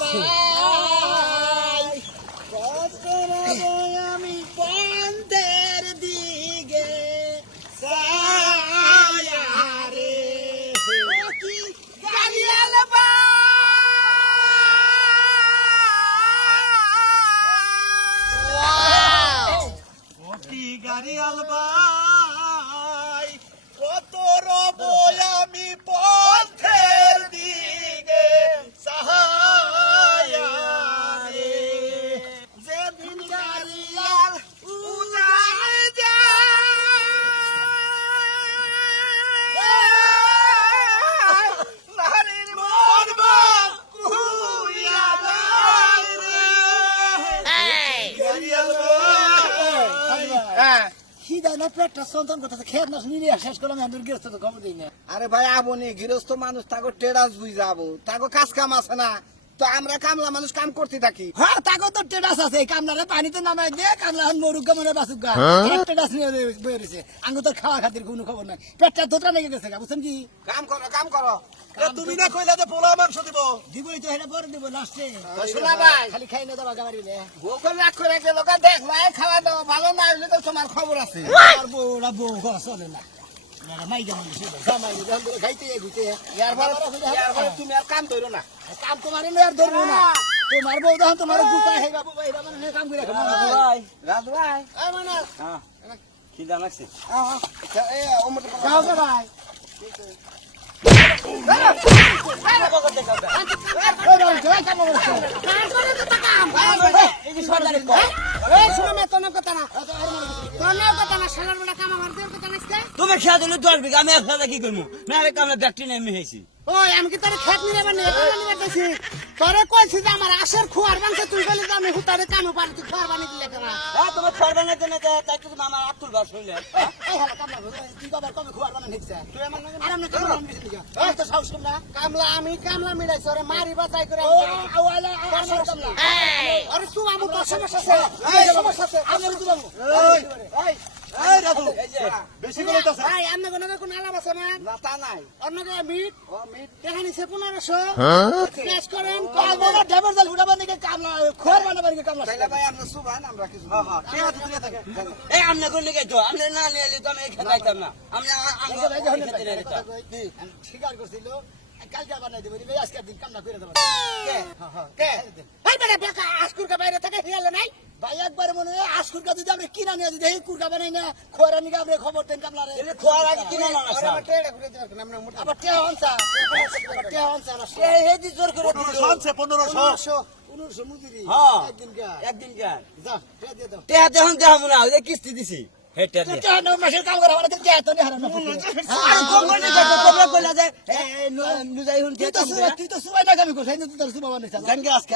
ভাই কত আমি বন্ধের দিকে সায়ারে কি গাড়িয়াল গাড়িয়াল ভাই কত রব আমি পথের দিকে সাহায়ারে যেদিন গাড়িয়াল উড়ায় যায় নারীর মর্ম কুইয়া যায় রে গাড়িয়াল ভাই খিদানো পেটটা সন্তান কথা খেত না শুনি শেষ করলাম আমি গৃহস্থ তো খবর দিই না। আরে ভাই আবনি গৃহস্থ মানুষ তাকে টেরাস বুঝ যাবো তাকে কাজ কাম আছে না তো আমরা কামলা মানুষ কাম করতে থাকি। হ্যাঁ তাকে তো টেরাস আছে কামলারে পানিতে নামাই দিয়ে কামলা মরুগা মনে বাসুগা টেরাস নিয়ে বেরিয়েছে আঙ্গু তোর খাওয়া খাতির কোনো খবর নাই পেটটা ধোতরা লেগে গেছে বুঝছেন কি কাম করো তুমি না কইলা যে পোলা মাংস দিব দিবই তো এটা পরে দিব লাস্টে শোনা ভাই খালি খাই না দাও গাবারি নে বউকে রাখ করে গেল কা দেখ ভাই খাওয়া দাও ভালো না হইলে তো তোমার খবর আছে আর বউরা বউ ঘর চলে না না মাই জামাই শুধু জামাই জামাই খাইতে গুতে ইয়ার ভাই তুমি আর কাম ধরো না কাম তোমার নে আর ধরবো না তোমার বউ দাও তোমার গুতাই হে বাবু ভাই মানে কাম করে রাখো ভাই রাজু ভাই এই মানে হ্যাঁ কি জানাছি হ্যাঁ এ ওমর যাও ভাই তুমি খেয়া দিলে 10 বিঘা আমি 1 কি করবো না আরে কামে ব্যাকটি নেমে হয়েছি ওই আমি কি তোর খেত নিয়ে যাবার নিয়ে যাচ্ছি তোরে কইছি যে আমার আশের খুয়ার বানছে তুই বলে যে আমি হুতারে কামে পারি তুই খুয়ার বানিয়ে দিলে কেন তোমার খুয়ার বানাইতে না তাই তো আমার আতুল বাস হইলে এই হালা কামলা তুই কবে খুয়ার বানাই নিছে তুই আমার আর আমি কামলা মিশে দিগা এই তো সাহস কম না কামলা আমি কামলা মিলাইছি ওরে মারি বাঁচাই করে আওয়ালা কামলা আরে তুই আমু তো সমস্যা আছে এই সমস্যা আছে আমি তুই এই এই রাজু বেশি করে তো ভাই আমনে কোন আলাপ আছে না না তা নাই অন্যকে মিট দেখানি সে 1500 ক্যাশ করেন পাবনা ডবল জাল উড়াবার নিকে কামলা খোর বানাবার নিকে কামলা তাইলে ভাই আমরা সুবান আমরা কিছু হ্যাঁ কে হাত তুলে থাকে এই আমনে কোন নিকে তো আমনে না নিলে তো আমি খেতাইতাম না আমি খেতে রে স্বীকার করছিল কালকে বানাই দেব রে আজকে দিন কামলা করে দেব কে এই বেটা বেকা আজকুরকা বাইরে থেকে হিয়ালে নাই ভাই একবার মনে হয় আজকুরকা যদি আমরা কিনা নিয়ে যদি এই কুরকা বানাই না খোরা নিকে আমরা খবর দেন কামলা রে এই খোয়ার আগে কিনা না আরে আমরা টেড়ে ঘুরে দিলাম আমরা মোটা আবার টেয়া হনসা এই হেদি জোর করে দিল 1500 মুদিরি একদিন কা যা টেয়া দিয়ে দাও টেয়া দেহন দেহম না ওই কিস্তি দিছি হেটা দে টেয়া না মাসের কাম করে আমাদের টেয়া তো নি হারাম না আরে কোন কোন কবে কইলা যায় এই নুজাই হুন তুই তো সুবাই না কামি করছিস তুই তো সুবা বানাইছিস জানকে আজকে